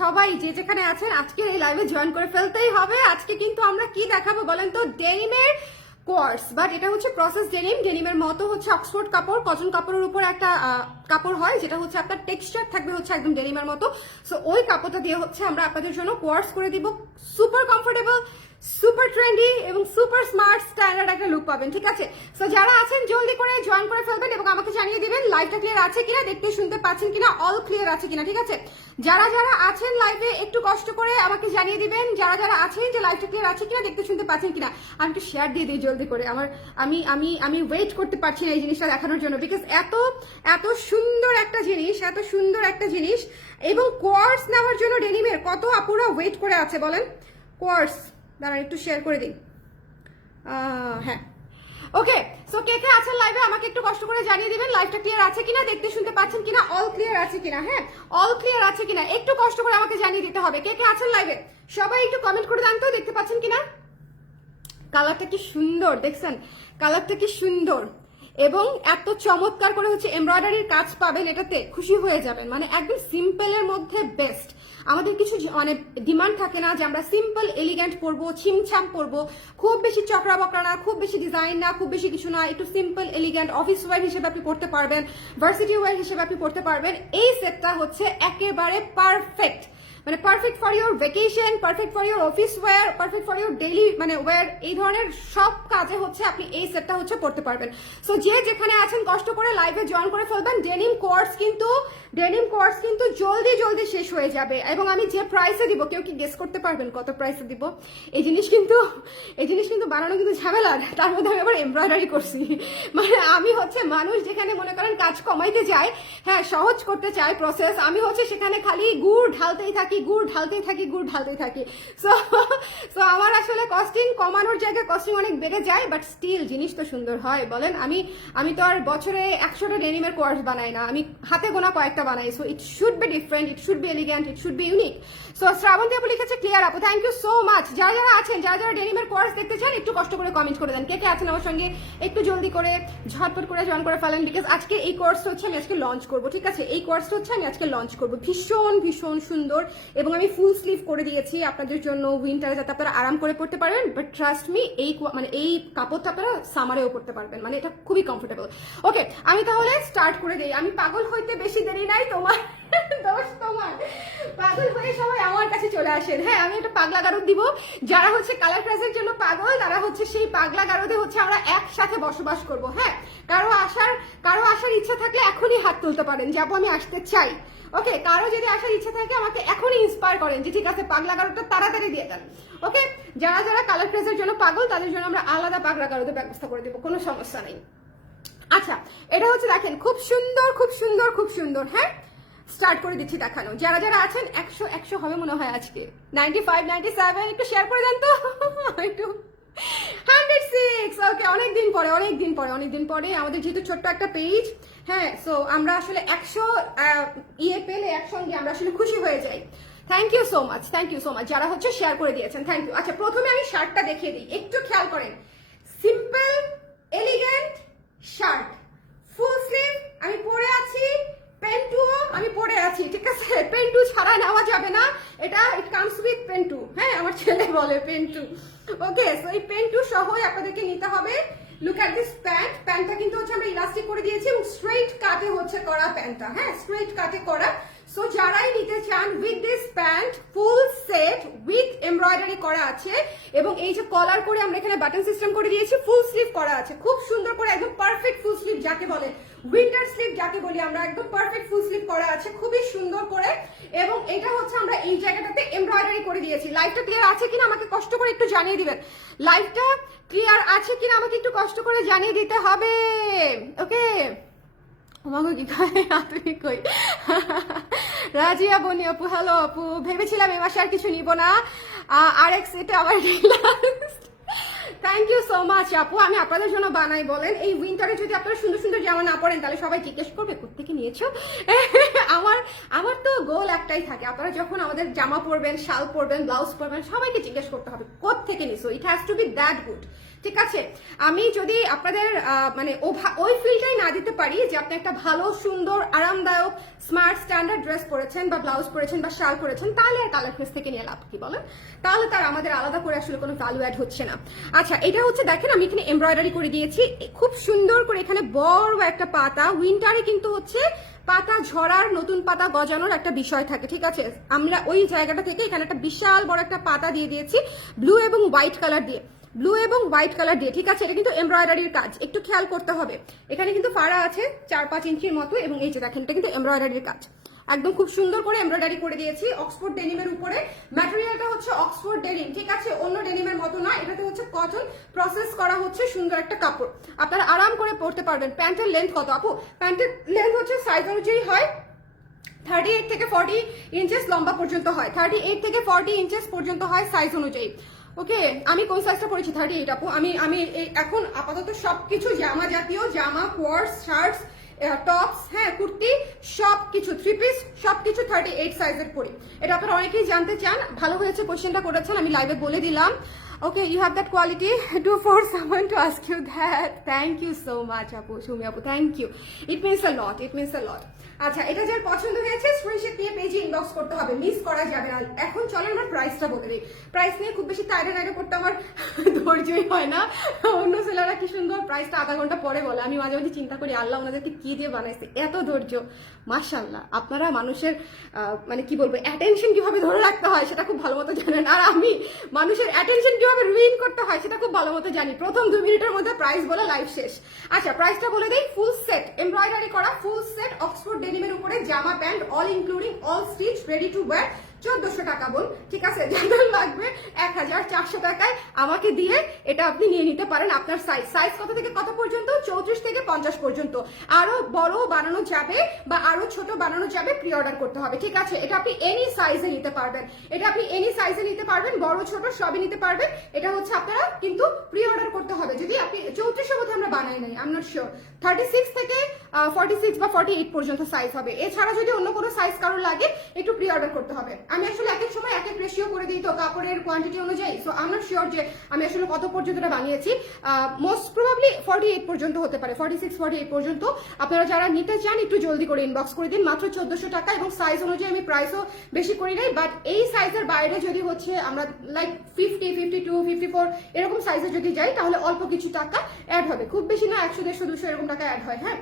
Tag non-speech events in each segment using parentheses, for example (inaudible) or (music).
সবাই যে যেখানে আছেন এই লাইভে জয়েন করে ফেলতেই হবে। আজকে কিন্তু আমরা কি বলেন তো? ডেনিমের বাট এটা হচ্ছে অক্সফোর্ড কাপড় কটন কাপড়ের উপর একটা কাপড় হয়, যেটা হচ্ছে আপনার টেক্সচার থাকবে হচ্ছে একদম ডেনিমের মতো। সো ওই কাপড়টা দিয়ে হচ্ছে আমরা আপনাদের জন্য কোর্স করে দিব। সুপার কমফোর্টেবল সুপার ট্রেন্ডি এবং সুপার স্মার্ট স্ট্যান্ডার্ড একটা লুক পাবেন, ঠিক আছে? সো যারা আছেন, জলদি করে জয়েন করে ফেলবেন এবং আমাকে জানিয়ে দিবেন লাইভটা ক্লিয়ার আছে কিনা, দেখতে শুনতে পাচ্ছেন কিনা অল ক্লিয়ার আছে কিনা, ঠিক আছে? যারা যারা আছেন লাইভে একটু কষ্ট করে আমাকে জানিয়ে দিবেন, যারা যারা আছেন যে লাইভটা ক্লিয়ার আছে কিনা, দেখতে শুনতে পাচ্ছেন কিনা আমি একটু শেয়ার দিয়ে দিই জলদি করে। আমার, আমি আমি আমি ওয়েট করতে পারছি না এই জিনিসটা দেখানোর জন্য বিকজ এত এত সুন্দর একটা জিনিস, এত সুন্দর একটা জিনিস, এবং কোয়ার্স নেওয়ার জন্য ডেনিমের কত আপুরা ওয়েট করে আছে, বলেন? কোয়ার্স দাঁড়ান, একটু শেয়ার করে দিই। হ্যাঁ। ওকে সো কে কে আছেন লাইভে আমাকে একটু কষ্ট করে জানিয়ে দিবেন লাইভটা ক্লিয়ার আছে কিনা, দেখতে শুনতে পাচ্ছেন কিনা অল ক্লিয়ার আছে কিনা হ্যাঁ? অল ক্লিয়ার আছে কিনা, একটু কষ্ট করে আমাকে জানিয়ে দিতে হবে। কে কে আছেন লাইভে সবাই একটু কমেন্ট করে দেন তো, দেখতে পাচ্ছেন কিনা? কালারটা কি সুন্দর, দেখছেন? কালারটা কি সুন্দর। এবং এত চমৎকার করে হচ্ছে এমব্রয়ডারির কাজ পাবেন এটাতে, খুশি হয়ে যাবেন। মানে একদম সিম্পলের মধ্যে বেস্ট আমাদের কিছু মানে ডিমান্ড থাকে না যে আমরা সিম্পল এলিগেন্ট পরবো, ছিমছাম পরবো। খুব বেশি চকরা বকরা না, খুব বেশি ডিজাইন না, খুব বেশি কিছু না, একটু সিম্পল এলিগ্যান্ট অফিস ওয়্যার হিসেবে আপনি পড়তে পারবেন ভার্সিটি ওয়ার হিসেবে আপনি পড়তে পারবেন। এই সেটটা হচ্ছে একেবারে পারফেক্ট মানে perfect for your vacation perfect for your office wear perfect for your daily মানে ওয়্যার এই ধরনের সব কাজে হচ্ছে আপনি এই সেটটা হচ্ছে পড়তে পারবেন। সো যে যেখানে আছেন, কষ্ট করে লাইভে জয়েন করে ফেলবেন। ডেনিম কোর্স কিন্তু ডেনিম কোর্স কিন্তু জলদি জলদি শেষ হয়ে যাবে। এবং আমি যে প্রাইসে দিব, কেউ কি গেস করতে পারবেন কত প্রাইসে দিব? এই জিনিস কিন্তু, এই জিনিস কিন্তু বানানো কিন্তু ঝামেলার তার মধ্যে আমি আবার এমব্রয়ডারি করছি। মানে আমি হচ্ছে মানুষ যেখানে মনে করেন কাজ কমাইতে যায় হ্যাঁ সহজ করতে চায় প্রসেস আমি হচ্ছে সেখানে খালি গুড় ঢালতেই থাকি। গুড় ঢালতেই থাকি, গুড় ঢালতেই থাকি। সো সো আমার আসলে কস্টিং কমানোর জায়গায় কস্টিং অনেক বেড়ে যায় বাট স্টিল জিনিস তো সুন্দর হয়। বলেন, আমি আমি তো আর বছরে একশোটা ডেনিমের কোর্স বানাই না, আমি হাতে গোনা কয়েকটা বানাই। So it should be different it should be elegant it should be unique so Shrabanti আপু লিখেছে ক্লিয়ার আপু থ্যাংক ইউ সো মাচ যারা যারা আছেন, যারা যারা ডেনিমের কোর্স দেখতে চান, একটু কষ্ট করে কমেন্ট করে দেন। কে কে আছেন আমার সঙ্গে, একটু জলদি করে, ঝটপট করে জয়েন করে ফেলেন বিকজ আজকে এই কোর্স হচ্ছে, আমি আজকে লঞ্চ করব, ঠিক আছে? এই কোর্সটা হচ্ছে, আমি আজকে লঞ্চ করব। ভীষণ ভীষণ সুন্দর এবং আমি ফুল স্লিভ করে দিয়েছি আপনাদের জন্য উইন্টারে যাতে আপনারা আরাম করে পড়তে পারবেন বাট ট্রাস্ট মি এই মানে এই কাপড়টা আপনারা সামারেও পড়তে পারবেন মানে এটা খুবই কমফোর্টেবল ওকে আমি তাহলে স্টার্ট করে দিই। আমি পাগল হইতে বেশি দেরি নাই তোমার (laughs) দোষ পাগল হয়ে সবাই আমার কাছে চলে আসেন। হ্যাঁ আমি একটা পাগলা গারদ দিব। যারা হচ্ছে কালার পাগল, তারা হচ্ছে সেই পাগলা হচ্ছে আমরা একসাথে বসবাস হ্যাঁ? কারও আসার কারও আসার ইচ্ছা থাকলে এখনই হাত তুলতে পারেন আমি আসতে চাই। ওকে, কারও যদি আসার ইচ্ছা থাকে আমাকে এখনই ইন্সপায়ার করেন যে ঠিক আছে, পাগলা তাড়াতাড়ি ওকে, যারা যারা কালার পাগল, তাদের জন্য আমরা আলাদা পাগলা ব্যবস্থা করে দেবো, কোনো সমস্যা নেই। আচ্ছা এটা হচ্ছে দেখেন, খুব সুন্দর খুব সুন্দর খুব সুন্দর হ্যাঁ? স্টার্ট করে দিচ্ছি দেখানো। যারা যারা আছেন, একশো একশো হবে মনে হয় আজকে। নাইনটি ফাইভ নাইনটি সেভেন একটু শেয়ার করে দেন তো। একটু। হান্ড্রেড সিক্স ওকে অনেকদিন পরে অনেকদিন পরে অনেকদিন পরে আমাদের যেহেতু ছোট্ট একটা পেজ হ্যাঁ সো আমরা আসলে একশো ইয়ে পেলে একসঙ্গে আমরা আসলে খুশি হয়ে যাই। Thank you so much thank you so much যারা হচ্ছে শেয়ার করে দিয়েছেন থ্যাংক ইউ আচ্ছা প্রথমে আমি শার্টটা দেখিয়ে দিই। একটু খেয়াল করেন। Simple elegant shirt full sleeve আমি পরে আছি। পেন্টুও আমি পরে আছি, ঠিক আছে? পেন্টু ছাড়া নেওয়া যাবে না। এটা ইট কামস উইথ পেন্টু। হ্যাঁ আমার ছেলে বলে পেন্টু। ওকে সো এই পেন্টু সহই আপনাদেরকে নিতে হবে। লুক অ্যাট দিস প্যান্ট প্যান্টটা কিন্তু হচ্ছে আমরা ইলাস্টিক করে দিয়েছি এবং স্ট্রেইট কাটে হচ্ছে করা প্যান্টটা হ্যাঁ স্ট্রেইট কাটে করা। সো যারাই নিতে চান with this pant full set with embroidery করা আছে এবং এই যে কলার করে আমরা এখানে বাটন সিস্টেম করে দিয়েছি ফুল স্লিভ করা আছে। খুব সুন্দর করে, একদম পারফেক্ট ফুল স্লিভ যাকে বলে। উইন্টার স্লিপ যাকে বলি আমরা, একদম পারফেক্ট ফুল স্লিপ করা আছে, খুবই সুন্দর করে। এবং এটা হচ্ছে আমরা এই জায়গাটাতে এমব্রয়ডারি করে দিয়েছি। লাইফটা ক্লিয়ার আছে কিনা আমাকে কষ্ট করে একটু জানিয়ে দিবেন? লাইফটা ক্লিয়ার আছে কিনা আমাকে একটু কষ্ট করে জানিয়ে দিতে হবে? ওকে আমাকে কি আপু হ্যালো আপু ভেবেছিলাম এ মাসে আর কিছু নিব না। আর এক সেটে আবার থ্যাংক ইউ সো মাচ আপু। আমি আপনাদের জন্য বানাই, বলেন। এই উইন্টারে যদি আপনারা সুন্দর সুন্দর জামা না পড়েন তাহলে সবাই জিজ্ঞেস করবে কোথেকে নিয়েছো? (laughs) আমার আমার তো গোল একটাই থাকে। আপনারা যখন আমাদের জামা পরবেন, শাল পরবেন ব্লাউজ পরবেন, সবাইকে জিজ্ঞেস করতে হবে কোথেকে নিছো it has to be that good ঠিক আছে? আমি যদি আপনাদের মানে ওই ফিলটাই না দিতে পারি যে আপনি একটা ভালো, সুন্দর, আরামদায়ক স্মার্ট স্ট্যান্ডার্ড ড্রেস পরেছেন বা ব্লাউজ পরেছেন বা শাল পরেছেন, তাহলে আর কালার ফেস থেকে নিয়ে লাভ কি বলেন? তাহলে তার আমাদের আলাদা করে আসলে কোনো ভ্যালু অ্যাড হচ্ছে না। আচ্ছা এটা হচ্ছে, দেখেন আমি এখানে এমব্রয়ডারি করে দিয়েছি। খুব সুন্দর করে এখানে বড় একটা পাতা। উইন্টারে কিন্তু হচ্ছে পাতা ঝরার, নতুন পাতা গজানোর একটা বিষয় থাকে, ঠিক আছে? আমরা ওই জায়গাটা থেকে এখানে একটা বিশাল বড় একটা পাতা দিয়ে দিয়েছি ব্লু এবং হোয়াইট কালার দিয়ে। ব্লু এবং হোয়াইট কালার দিয়ে, ঠিক আছে? এটা কিন্তু এমব্রয়ডারির কাজ। একটু খেয়াল করতে হবে। এখানে কিন্তু ফাড়া আছে চার পাঁচ ইঞ্চির মতো এবং এই যে দেখেন, এটা কিন্তু এমব্রয়ডারির কাজ। একদম খুব সুন্দর করে এমব্রয়ডারি করে দিয়েছি অক্সফোর্ড ডেনিমের উপরে। ম্যাটেরিয়ালটা হচ্ছে অক্সফোর্ড ডেনিম ঠিক আছে? অন্য ডেনিমের মতো না, এটাতে হচ্ছে কটন প্রসেস করা হচ্ছে সুন্দর একটা কাপড়। আপনারা আরাম করে পরতে পারবেন। প্যান্টের লেন্থ কত? আপু, প্যান্টের লেন্থ হচ্ছে সাইজ অনুযায়ী হয় থার্টি এইট থেকে ফর্টি ইঞ্চেস লম্বা পর্যন্ত হয়। থার্টি এইট থেকে ফর্টি ইঞ্চেস পর্যন্ত হয় সাইজ অনুযায়ী। ওকে, আমি কোন সাইজটা পরেছি? থার্টি এইট আপু। আমি আমি এখন আপাতত সবকিছু, জামা জাতীয়, জামা কোয়ার্স শার্টস টপস হ্যাঁ কুর্তি সব কিছু থ্রি পিস সব কিছু থার্টি এইট সাইজের পরি। এটা আপনারা অনেকেই জানতে চান। ভালো হয়েছে কোশ্চেনটা করেছেন, আমি লাইভে বলে দিলাম। Okay you have that quality to for summon to ask you that thank you so much আপু, সুমি আপু thank you it means a lot it means a lot আচ্ছা এটা যার পছন্দ হয়েছে স্ক্রিনশট নিয়ে পেজে ইনবক্স করতে হবে। মিস করা যাবে না। এখন চলেন আমরা প্রাইসটা বলে দিই। প্রাইস নিয়ে খুব বেশি টাইরে টাইরে করতে আমার ধৈর্যই হয় না। অন্য ছেলেরা কি সুন্দর প্রাইসটা আধা ঘণ্টা পরে বলে। আমি মাঝে মাঝে চিন্তা করি, আল্লাহ ওনাদেরকে কি দিয়ে বানাইছে? এত ধৈর্য। মাশাল্লাহ আপনারা মানুষের মানে কি বলব অ্যাটেনশন কীভাবে ধরে রাখতে হয় সেটা খুব ভালো মতো জানেন। আর আমি মানুষের অ্যাটেনশন কীভাবে রুইন করতে হয় সেটা খুব ভালো মতো জানি। প্রথম দুই মিনিটের মধ্যে প্রাইস বলে লাইভ শেষ। আচ্ছা প্রাইসটা বলে দিই ফুল সেট এমব্রয়ডারি করা ফুল সেট অক্সফোর্ড ডেনিমের উপরে জামা pant all including all stitch ready to wear চোদ্দশো টাকা বল ঠিক আছে? যাদের লাগবে এক হাজার চারশো টাকায় আমাকে দিয়ে এটা আপনি নিয়ে নিতে পারেন আপনার সাইজ সাইজ কত থেকে কত পর্যন্ত? চৌত্রিশ থেকে পঞ্চাশ পর্যন্ত। আরও বড় বানানো যাবে বা আরও ছোট বানানো যাবে প্রি অর্ডার করতে হবে। ঠিক আছে? এটা আপনি এনি সাইজে নিতে পারবেন। এটা আপনি এনি সাইজে নিতে পারবেন, বড়, ছোট, সবই নিতে পারবেন। এটা হচ্ছে আপনারা কিন্তু প্রি অর্ডার করতে হবে। যদি আপনি চৌত্রিশের মধ্যে আমরা বানাই নাই I'm not sure thirty six থেকে ফর্টি সিক্স বা ফর্টি এইট পর্যন্ত সাইজ হবে। এছাড়া যদি অন্য কোনো সাইজ কারোর লাগে, একটু প্রি অর্ডার করতে হবে। আমি আসলে এক এক সময় এক এক রেশিও করে দিই তো কাপড়ের কোয়ান্টিটি অনুযায়ী। সো আম নট শিওর যে আমি আসলে কত পর্যন্ত এটা বানিয়েছি। মোস্ট প্রবাবলি ফর্টি এইট পর্যন্ত হতে পারে ফর্টি সিক্স ফর্টি এইট পর্যন্ত। আপনারা যারা নিতে চান, একটু জলদি করে ইনবক্স করে দিন। মাত্র চোদ্দশো টাকা এবং সাইজ অনুযায়ী আমি প্রাইসও বেশি করি নাই। বাট এই সাইজের বাইরে যদি হচ্ছে আমরা like fifty fifty two fifty four এরকম সাইজে যদি যাই, তাহলে অল্প কিছু টাকা অ্যাড হবে। খুব বেশি না, একশো, দেড়শো, দুশো এরকম টাকা অ্যাড হয় হ্যাঁ?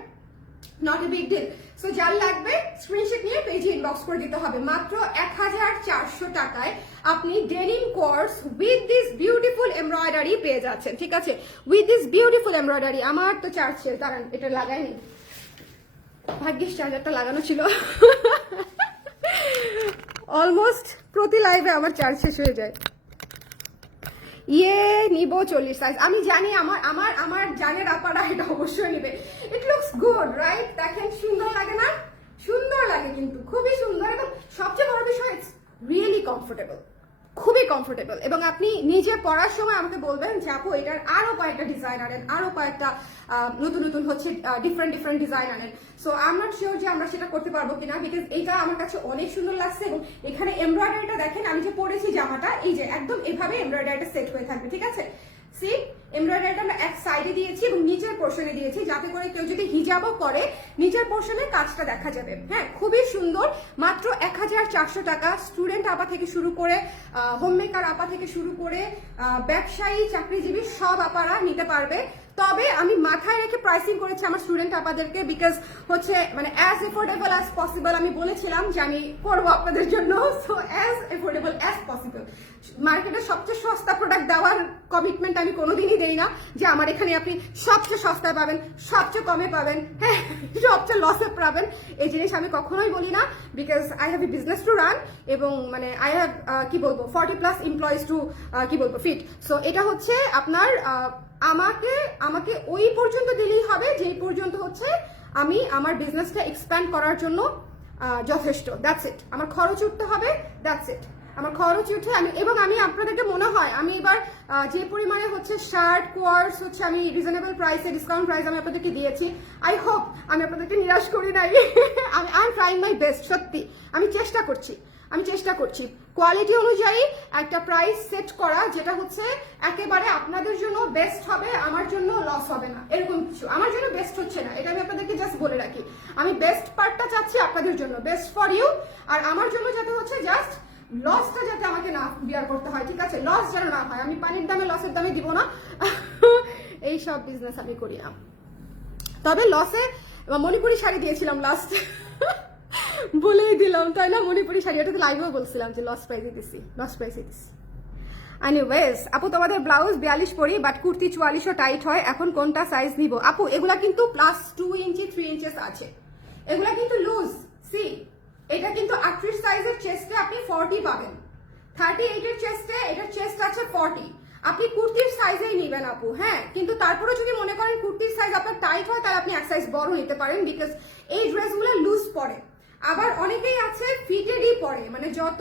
Not a big deal so যার লাগবে স্ক্রিনশট নিয়ে পেজে ইনবক্স করে দিতে হবে। মাত্র এক হাজার চারশো টাকায় আপনি denim course with this beautiful embroidery পেয়ে যাচ্ছেন, ঠিক আছে? উইথ দিস বিউটিফুল এমব্রয়ডারি আমার তো চার্জ ছিল দাঁড়ান, এটা লাগাইনি। ভাগ্যিস চার্জারটা লাগানো ছিল। (laughs) অলমোস্ট প্রতি লাইভে আমার চার্জ শেষ হয়ে যায়। ইয়ে নিবো চল্লিশ সাইজ আমি জানি আমার আমার আমার জানের আপারা এটা অবশ্যই নেবে। ইট লুকস গুড রাইট দেখেন, সুন্দর লাগে না? সুন্দর লাগে কিন্তু, খুবই সুন্দর। এবং সবচেয়ে বড় বিষয় ইটস রিয়েলি কমফোর্টেবল খুবই কমফোর্টেবল এবং আপনি নিজে পড়ার সময় আমাকে বলবেন যে, আপু, এটার আরও কয়েকটা ডিজাইন আনেন, আরও কয়েকটা নতুন নতুন হচ্ছে ডিফারেন্ট ডিফারেন্ট ডিজাইন আনেন। সো আই নট শিওর যে আমরা সেটা করতে পারব কিনা বিকজ এইটা আমার কাছে অনেক সুন্দর লাগছে এবং এখানে এমব্রয়ডারিটা দেখেন, আমি যে পরেছি জামাটা, এই যে, একদম এভাবে এমব্রয়ডারিটা সেট হয়ে থাকবে, ঠিক আছে? সি এমব্রয়ডারিটা আমরা এক সাইডে দিয়েছি এবং নিচের পোর্শনে দিয়েছি, যাতে করে কেউ যদি হিজাবও করে নিচের পোর্শনে কাজটা দেখা যাবে। হ্যাঁ খুবই সুন্দর। মাত্র এক হাজার চারশো টাকা স্টুডেন্ট আপা থেকে শুরু করে হোম মেকার আপা থেকে শুরু করে ব্যবসায়ী, চাকরিজীবী সব আপারা নিতে পারবে। তবে আমি মাথায় রেখে প্রাইসিং করেছি আমার স্টুডেন্ট আপাদেরকে বিকজ হচ্ছে মানে অ্যাজ এফোর্ডেবল অ্যাজ পসিবল আমি বলেছিলাম যে আমি করব আপনাদের জন্য। So as affordable as possible মার্কেটে সবচেয়ে সস্তা প্রোডাক্ট দেওয়ার কমিটমেন্ট আমি কোনোদিনই দেই না যে আমার এখানে আপনি সবচেয়ে সস্তায় পাবেন, সবচেয়ে কমে পাবেন হ্যাঁ সবচেয়ে লসে পাবেন। এই জিনিস আমি কখনোই বলি না because I have a business to run এবং মানে আই হ্যাভ কি বলব ফর্টি প্লাস এমপ্লয়িজ টু কি বলব ফিট সো এটা হচ্ছে আপনার আমাকে আমাকে ওই পর্যন্ত দিলেই হবে, যেই পর্যন্ত হচ্ছে আমি আমার বিজনেসটা এক্সপ্যান্ড করার জন্য যথেষ্ট। দ্যাটস ইট আমার খরচ উঠতে হবে দ্যাটস ইট আমার খরচ উঠে আমি, এবং আমি আপনাদেরকে মনে হয়, আমি এবার যে পরিমাণে হচ্ছে শার্ট কোয়ার্স হচ্ছে আমি রিজনেবল প্রাইসে ডিসকাউন্ট প্রাইস আমি আপনাদেরকে দিয়েছি আই হোপ আমি আপনাদেরকে নিরাশ করি নাই। (laughs) আমি I am trying my best সত্যি। আমি চেষ্টা করছি। আমি চেষ্টা করছি। কোয়ালিটি অনুযায়ী একটা প্রাইস সেট করা, যেটা হচ্ছে একেবারে আপনাদের জন্য বেস্ট হবে, আমার জন্য লস হবে না। এরকম কিছু। আমার জন্য বেস্ট হচ্ছে না। এটা আমি আপনাদেরকে জাস্ট বলে রাখি। আমি বেস্ট পার্টটা চাচ্ছি আপনাদের জন্য বেস্ট ফর ইউ আর আমার জন্য যাতে হচ্ছে জাস্ট লসটা যাতে আমাকে না বিয়ার করতে হয়, ঠিক আছে? লস যেন না হয়। আমি পানির দামে লসের দামে দিব না। (laughs) এই সব বিজনেস আমি করি না। তবে লসে মণিপুরি শাড়ি দিয়েছিলাম লাস্ট (laughs) বলেই দিলাম, তাই না? মণিপুরি শাড়ি ওটাতে লাইভেও বলছিলাম যে লস প্রাইসে দিছি লস প্রাইসে দিছি এনিওয়েজ আপু, তোমাদের ব্লাউজ বিয়াল্লিশ পরি বাট কুর্তি চুয়াল্লিশও টাইট হয়। এখন কোনটা সাইজ নিব? আপু, এগুলা কিন্তু plus two inch three inches আছে। এগুলা কিন্তু লুজ সি এটা কিন্তু আটত্রিশ সাইজের চেস্টে আপনি ফর্টি পাবেন। থার্টি এইটের চেস্টে এটার চেস্ট আছে ফর্টি আপনি কুর্তির সাইজেই নিবেন আপু হ্যাঁ? কিন্তু তারপরে যদি মনে করেন কুর্তির সাইজ আপনার টাইট হয়, তাহলে আপনি এক সাইজ বড় নিতে পারেন বিকজ এই ড্রেসগুলো লুজ পড়ে আবার অনেকেই আছে ফিটেডই পরে। মানে যত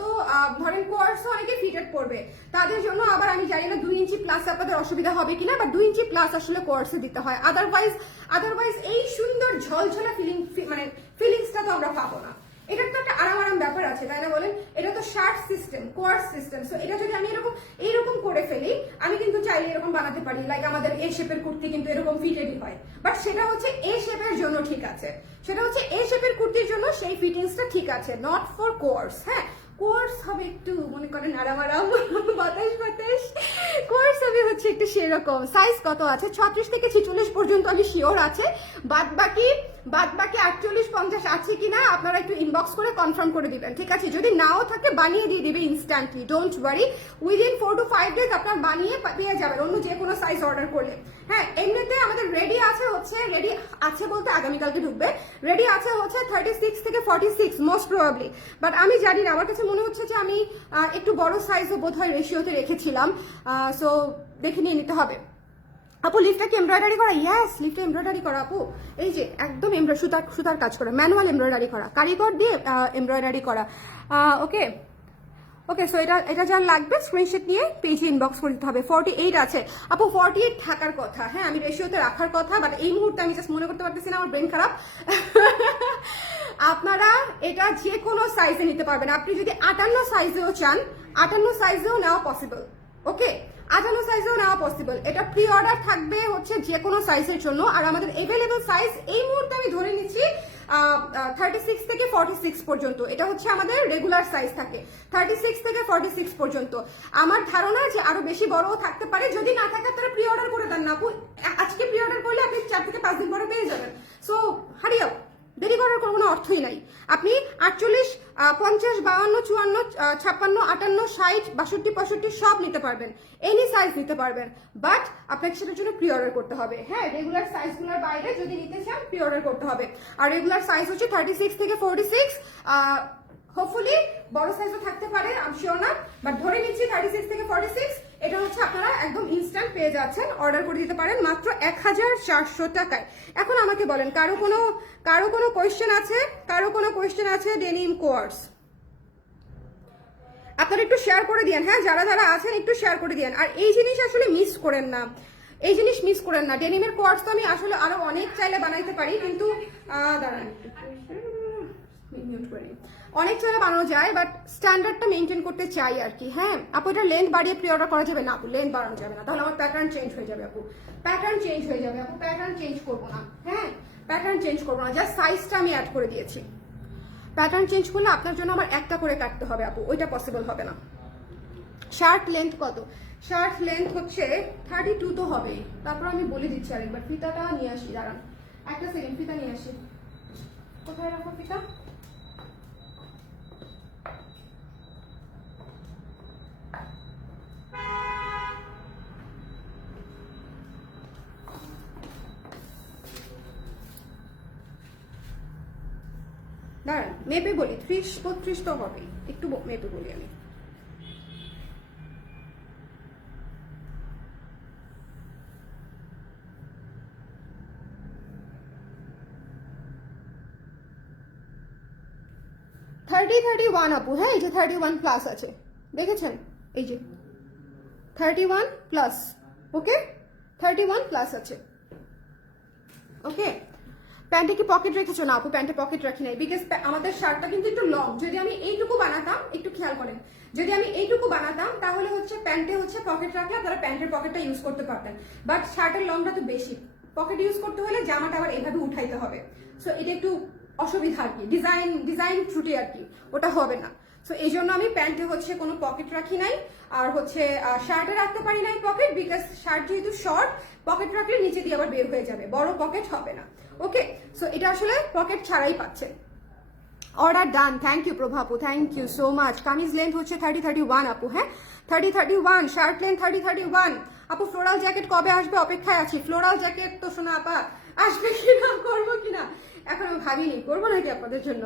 ধরেন কোয়ার্স অনেকে ফিটেড পড়বে তাদের জন্য আবার আমি জানি না দুই ইঞ্চি প্লাস আপনাদের অসুবিধা হবে কিনা বা দুই ইঞ্চি প্লাস আসলে কোয়ার্সে দিতে হয়। আদারওয়াইজ আদারওয়াইজ এই সুন্দর ঝলঝলা ফিলিং মানে ফিলিংসটা তো আমরা পাবো না। এটার তো একটা আরাম আরাম ব্যাপার আছে, তাই না বলেন? এটা তো shirt system course system so এটা যদি আমি এরকম, এইরকম করে ফেলি, আমি কিন্তু চাইলে এরকম বানাতে পারি লাইক আমাদের এ শেপের কুর্তি কিন্তু এরকম ফিটেডই হয়। বাট সেটা হচ্ছে এ শেপের জন্য ঠিক আছে। সেটা হচ্ছে এ শেপের কুর্তির জন্য সেই ফিটিংসটা ঠিক আছে নট ফর কোয়ার্স হ্যাঁ? কোর্স হবে একটু, মনে করেন আরাম আরাম বাতাস বাতাস। কোর্স হবে হচ্ছে একটু সেরকম। সাইজ কত আছে? ছত্রিশ থেকে ছিচল্লিশ পর্যন্ত আমি শিওর আছে। বাদ বাকি বাদ বাকি আটচল্লিশ, পঞ্চাশ আছে কিনা আপনারা একটু ইনবক্স করে কনফার্ম করে দিবেন, ঠিক আছে? যদি নাও থাকে বানিয়ে দিয়ে দিবে instantly don't worry within four to five days আপনার বানিয়ে পেয়ে যাবেন, অন্য যে কোনো সাইজ অর্ডার করলে। হ্যাঁ এমনিতে আমাদের রেডি আছে হচ্ছে রেডি আছে বলতে আগামীকালকে ঢুকবে। রেডি আছে হচ্ছে থার্টি সিক্স থেকে forty six most probably but আমি জানি না, আমার কাছে মনে হচ্ছে যে আমি একটু বড় সাইজও বোধ হয় রেশিওতে রেখেছিলাম সো দেখে নিয়ে নিতে হবে। আপু লিফটা কি এমব্রয়ডারি করা? ইয়াস লিফটা এমব্রয়ডারি করা, আপু। এই যে, একদম সুতার সুতার কাজ করা ম্যানুয়াল এমব্রয়ডারি করা, কারিগর দিয়ে এমব্রয়ডারি করা। ওকে ওকে সো এটা এটা যা লাগবে স্ক্রিনশট নিয়ে পেজে ইনবক্স করে দিতে হবে। ফর্টি এইট আছে। আপু ফর্টি এইট থাকার কথা হ্যাঁ আমি রেশিওতে রাখার কথা বাট এই মুহূর্তে আমি জাস্ট মনে করতে পারতেছি না, আমার ব্রেন খারাপ। (laughs) আপনারা এটা যে কোনো সাইজে নিতে পারবেন। আপনি যদি আটান্ন সাইজেও চান, আটান্ন সাইজেও নেওয়া পসিবল ওকে আটান্ন সাইজেও নেওয়া পসিবল এটা প্রি অর্ডার থাকবে হচ্ছে যে কোনো সাইজের জন্য। আর আমাদের এভেলেবল সাইজ এই মুহূর্তে আমি ধরে নিচ্ছি থার্টি সিক্স থেকে ফর্টি সিক্স পর্যন্ত। এটা হচ্ছে আমাদের রেগুলার সাইজ থাকে থার্টি সিক্স থেকে ফর্টি সিক্স পর্যন্ত। আমার ধারণা যে আরও বেশি বড়ও থাকতে পারে। যদি না থাকে, আপনারা প্রি অর্ডার করে দেন না আজকে প্রি অর্ডার করলে আপনি চার থেকে পাঁচ দিন পরে পেয়ে যাবেন। সো হারিয়াও দেরি করার কোনো অর্থই নাই। আপনি আটচল্লিশ পঞ্চাশ, বাউান্ন, চুয়ান্ন ছাপ্পান্ন, আটান্ন, ষাট, বাষট্টি, পঁয়ষট্টি সব নিতে পারবেন। এনি সাইজ নিতে পারবেন। বাট আপনাকে সেটার জন্য প্রি অর্ডার করতে হবে। হ্যাঁ রেগুলার সাইজগুলোর বাইরে যদি নিতে চান প্রি অর্ডার করতে হবে। আর রেগুলার সাইজ হচ্ছে থার্টি সিক্স থেকে ফোরটি সিক্স হোপফুলি বড় সাইজও থাকতে পারে আমি শিওর না বাট ধরে নিচ্ছি থার্টি সিক্স থেকে ফর্টি সিক্স এটা হচ্ছে আপনারা একদম ইনস্ট্যান্ট পেয়ে যাচ্ছেন অর্ডার করে দিতে পারেন মাত্র এক হাজার চারশো টাকায়। এখন আমাকে বলেন, কারও কোনো কারও কোনো কোয়েশ্চেন আছে? কারও কোনো কোয়েশ্চেন আছে ডেনিম কোয়ার্স আপনারা একটু শেয়ার করে দিয়েন হ্যাঁ যারা যারা আছেন একটু শেয়ার করে দিয়েন। আর এই জিনিস আসলে মিস করেন না। এই জিনিস মিস করেন না। ডেনিমের কোয়ার্স তো আমি আসলে আরও অনেক চাইলে বানাইতে পারি, কিন্তু দাঁড়ান। অনেক চাইলে বানানো যায় বাট স্ট্যান্ডার্ডটা মেনটেন করতে চাই আর কি হ্যাঁ আপু, এটা লেন্থ বাড়িয়ে প্রি অর্ডার করা যাবে না, আপু। লেন্থ বাড়ানো যাবে না। তাহলে আমার প্যাটার্ন চেঞ্জ হয়ে যাবে, আপু। প্যাটার্ন চেঞ্জ হয়ে যাবে, আপু। প্যাটার্ন চেঞ্জ করব না। হ্যাঁ প্যাটার্ন চেঞ্জ করব না। জাস্ট সাইজটা আমি অ্যাড করে দিয়েছি। প্যাটার্ন চেঞ্জ করলে আপনার জন্য আমার একটা করে কাটতে হবে, আপু। ওইটা পসিবল হবে না। শার্ট লেন্থ কত? শার্ট লেন্থ হচ্ছে থার্টি টু তো হবেই। তারপর আমি বলে দিচ্ছি আরেকবার। ফিতাটা নিয়ে আসি, দাঁড়ান। একটা সেকেন্ড ফিতা নিয়ে আসি। কোথায় রাখো ফিতা? মেপে বলি, ত্রিশ, বত্রিশ তো হবেই। একটু মেপে বলি আমি। থার্টি থার্টি ওয়ান আপু হ্যাঁ এই যে থার্টি ওয়ান প্লাস আছে। দেখেছেন? এই যে। Thirty one plus okay thirty one plus আছে। ওকে প্যান্টে কি পকেট রেখেছো? না, আপু, প্যান্টে পকেট রাখি নাই। বিকজ আমাদের শার্টটা কিন্তু একটু লং যদি আমি এইটুকু বানাতাম, একটু খেয়াল করেন, যদি আমি এইটুকু বানাতাম, তাহলে হচ্ছে প্যান্টে হচ্ছে পকেট রাখলে আপনারা প্যান্টের পকেটটা ইউজ করতে পারতেন। বাট শার্টের লংটা তো বেশি। পকেট ইউজ করতে হলে জামাটা আবার এইভাবে উঠাইতে হবে। সো এটা একটু অসুবিধা আর কি। ডিজাইন ডিজাইন ত্রুটি আর কি। ওটা হবে না। সো এই জন্য আমি প্যান্টে হচ্ছে কোনো পকেট রাখি নাই। আর হচ্ছে শার্টে রাখতে পারি নাই পকেট বিকজ শার্ট যেহেতু শর্ট পকেট রাখলে নিচে দিয়ে আবার বের হয়ে যাবে। বড় পকেট হবে না। ওকে সো এটা আসলে পকেট ছাড়াই পাচ্ছেন order done thank you প্রভাপু thank you so much kameez length হচ্ছে থার্টি থার্টি ওয়ান আপু হ্যাঁ? Thirty thirty one shirt length thirty thirty one আপু ফ্লোরাল জ্যাকেট কবে আসবে? অপেক্ষায় আছি। ফ্লোরাল জ্যাকেট তো শোনা, আপা, আসবে কিনা, করব কিনা? এখন আমি ভাবিনি, করব নাকি আপনাদের জন্য?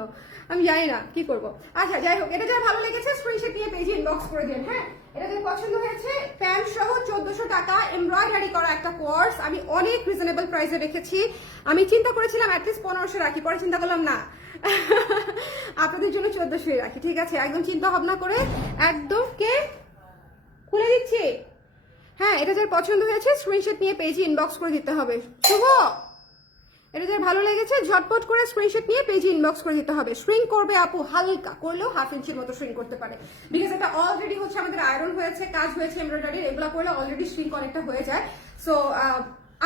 আমি জানি না, কি করব? আচ্ছা যাই হোক, এটা যা ভালো লেগেছে স্ক্রিনশট নিয়ে পেজে ইনবক্স করে দিন হ্যাঁ? এটা পছন্দ হয়েছে প্যান্ট সহ চোদ্দশো টাকা এমব্রয়ডারি করা একটা কোর্স আমি অনেক রিজনেবল প্রাইসে রেখেছি। আমি চিন্তা করেছিলাম অ্যাটলিস্ট পনেরোশো রাখি, পরে চিন্তা করলাম, না। (laughs) আপনাদের জন্য চোদ্দশো রাখি, ঠিক আছে? একদম চিন্তা ভাবনা করে একদম কে? খুলে দিচ্ছি? হ্যাঁ এটা যার পছন্দ হয়েছে স্ক্রিনশট নিয়ে পেজে ইনবক্স করে দিতে হবে। শুভ! এটা যার ভালো লেগেছে, ঝটপট করে স্ক্রিনশট নিয়ে পেজে ইনবক্স করে দিতে হবে। সুইং করবে আপু, হালকা করলেও হাফ ইঞ্চির মতো সুইং করতে পারে। বিকজ এটা অলরেডি হচ্ছে আমাদের আয়রন হয়েছে, কাজ হয়েছে এমব্রয়ডারি এগুলো করলে অলরেডি সুইং অনেকটা হয়ে যায়। সো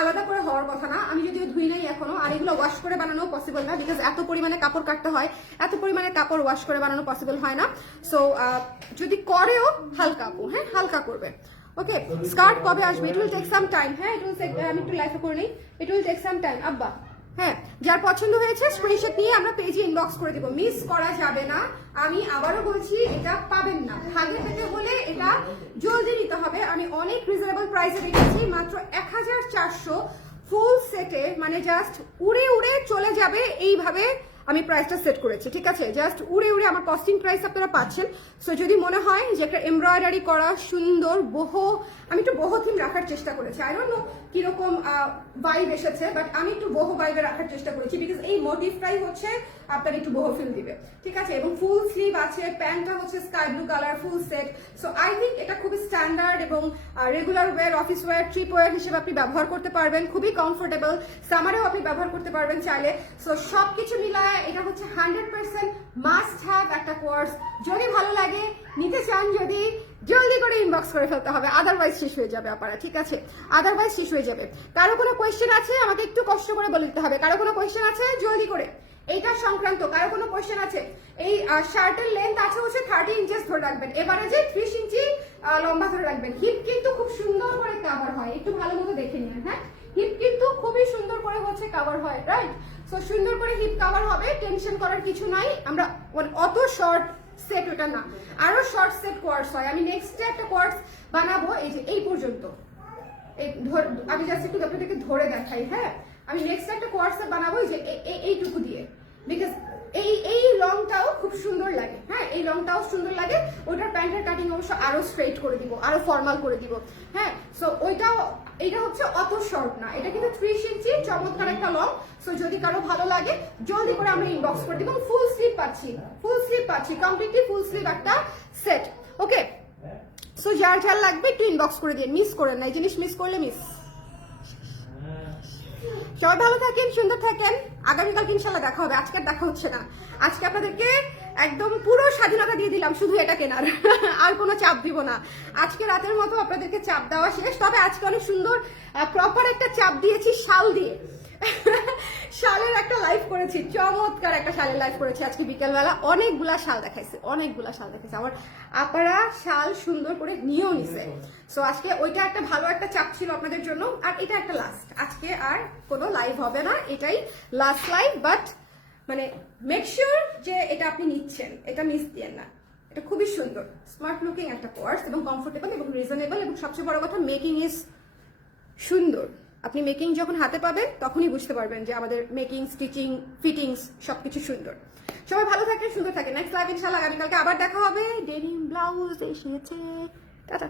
আলাদা করে হওয়ার কথা না। আমি যদিও ধুই নাই এখনও, আর এগুলো ওয়াশ করে বানানো পসিবল না বিকজ এত পরিমাণে কাপড় কাটতে হয়, এত পরিমাণে কাপড় ওয়াশ করে বানানো পসিবল হয় না। সো যদি করেও হালকা আপু হ্যাঁ হালকা করবে। ওকে স্কার্ট কবে আসবে? It will take some time হ্যাঁ ইট উইল আমি একটু লাইফে করে নিই। It will take some time আব্বা। হ্যাঁ যার পছন্দ হয়েছে স্ক্রিনশট নিয়ে আমরা পেজে ইনবক্স করে দিব। মিস করা যাবে না। আমি আবারও বলছি, এটা পাবেন না। ভাগে পেতে হলে এটা জলদি নিতে হবে। আমি অনেক রিজনেবল প্রাইসে রেখেছি, মাত্র এক হাজার চারশো ফুল সেটে মানে জাস্ট উড়ে উড়ে চলে যাবে এইভাবে আমি প্রাইসটা সেট করেছি, ঠিক আছে? জাস্ট উড়ে উড়ে আমার কস্টিং প্রাইস আপনারা পাচ্ছেন। সো যদি মনে হয় যে একটা এমব্রয়ডারি করা সুন্দর বহ আমি একটু বহ থিম রাখার চেষ্টা করেছি। আই ডোন্ট নো কীরকম ভাইব এসেছে বাট আমি একটু বহু ভাইবে রাখার চেষ্টা করেছি বিকজ এই মোটিভটাই হচ্ছে আপনার একটু বহ ফিল দিবে, ঠিক আছে? এবং ফুল স্লিভ আছে প্যান্টটা হচ্ছে sky blue colour full set so I think এটা খুবই স্ট্যান্ডার্ড এবং regular wear office wear trip wear হিসেবে আপনি ব্যবহার করতে পারবেন, খুবই কমফোর্টেবল সামারেও আপনি ব্যবহার করতে পারবেন চাইলে সো সব কিছু মিলায় এটা হচ্ছে হান্ড্রেড পার্সেন্ট মাস্ট হ্যাভ একটা কোর্স যদি ভালো লাগে, নিতে চান যদি জলদি করে ইনবক্স করে ফেলতে হবে আদারওয়াইজ শেষ হয়ে যাবে আপনারা, ঠিক আছে? আদারওয়াইজ শেষ হয়ে যাবে। কারও কোনো কোয়েশ্চেন আছে? আমাকে একটু কষ্ট করে বলে দিতে হবে। কারও কোনো কোয়েশ্চেন আছে? জলদি করে। এইটা সংক্রান্ত, কারও কোনো কোয়েশ্চেন আছে? এই শার্টের লেন্থ আছে হচ্ছে থার্টি ইঞ্চেস ধরে রাখবেন। এবারে যে ত্রিশ ইঞ্চি লম্বা ধরে রাখবেন। হিপ কিন্তু খুব সুন্দর করে কাভার হয়। একটু ভালো মতো দেখে নিন হ্যাঁ? হিপ কিন্তু খুবই সুন্দর করে হচ্ছে কাভার হয় রাইট সো সুন্দর করে হিপ কাভার হবে টেনশন করার কিছু নাই। আমরা অত শর্ট সেট ওটা না। আরও শর্ট সেট কোয়ার্স হয়। আমি নেক্সট একটা কোয়ার্স বানাবো, এই যে, এই পর্যন্ত। আমি জাস্ট একটু আপনাদেরকে ধরে দেখাই হ্যাঁ? আমি নেক্সট একটা কোয়ার্সে বানাবো যে এইটুকু দিয়ে। বিকজ এই এই লংটাও খুব সুন্দর লাগে। হ্যাঁ এই লংটাও সুন্দর লাগে। ওইটার প্যান্টের কাটিং অবশ্য আরও স্ট্রেট করে দিব, আরও ফর্মাল করে দিব। হ্যাঁ সো ওইটাও এটা হচ্ছে অত শর্ট না। এটা কিন্তু ত্রিশ ইঞ্চি চমৎকার একটা লং সো যদি কারও ভালো লাগে, জলদি করে আমরা ইনবক্স করে দিব। ফুল স্লিপ পাচ্ছি ফুল স্লিপ পাচ্ছি কমপ্লিটলি ফুল স্লিপ একটা সেট ওকে সো যার যার লাগবে একটু ইনবক্স করে দিন। মিস করেন না। এই জিনিস মিস করলে মিস সবাই ভালো থাকেন, সুন্দর থাকেন। আগামীকাল ইনশাল্লাহ দেখা হবে আজকে দেখা হচ্ছে না। আজকে আপনাদেরকে একদম পুরো স্বাধীনতা দিয়ে দিলাম শুধু এটা কেনার। আর কোনো চাপ দিব না। আজকে রাতের মতো আপনাদেরকে চাপ দেওয়া শেষ, তবে আজকে অনেক সুন্দর প্রপার একটা চাপ দিয়েছি শাল দিয়ে। শালের একটা লাইভ করেছি, চমৎকার একটা শালের লাইভ করেছি আজকে বিকেলবেলা। অনেকগুলা শাল দেখাইছে, অনেকগুলা শাল দেখাইছে। আমার আপারা শাল সুন্দর করে নিয়েও নিছে। সো আজকে ওইটা একটা ভালো একটা চাপ ছিল আপনাদের জন্য, আর এটা একটা লাস্ট আজকে আর কোনো লাইভ হবে না, এটাই লাস্ট লাইভ বাট মানে মেক শিওর যে এটা আপনি নিচ্ছেন, এটা মিস দিয়েন না। এটা খুবই সুন্দর। স্মার্ট লুকিং একটা কোর্স এবং কমফোর্টেবল এবং রিজনেবল এবং সবচেয়ে বড় কথা মেকিং ইজ সুন্দর। আপনি মেকিং যখন হাতে পাবেন, তখনই বুঝতে পারবেন যে আমাদের মেকিং স্টিচিং ফিটিংস সবকিছু সুন্দর। সবাই ভালো থাকেন, সুন্দর থাকেন। নেক্সট লাইভ ইনশাল্লাহ আগামীকালকে আবার দেখা হবে। ডেনিম ব্লাউজ এসেছে। টাটা।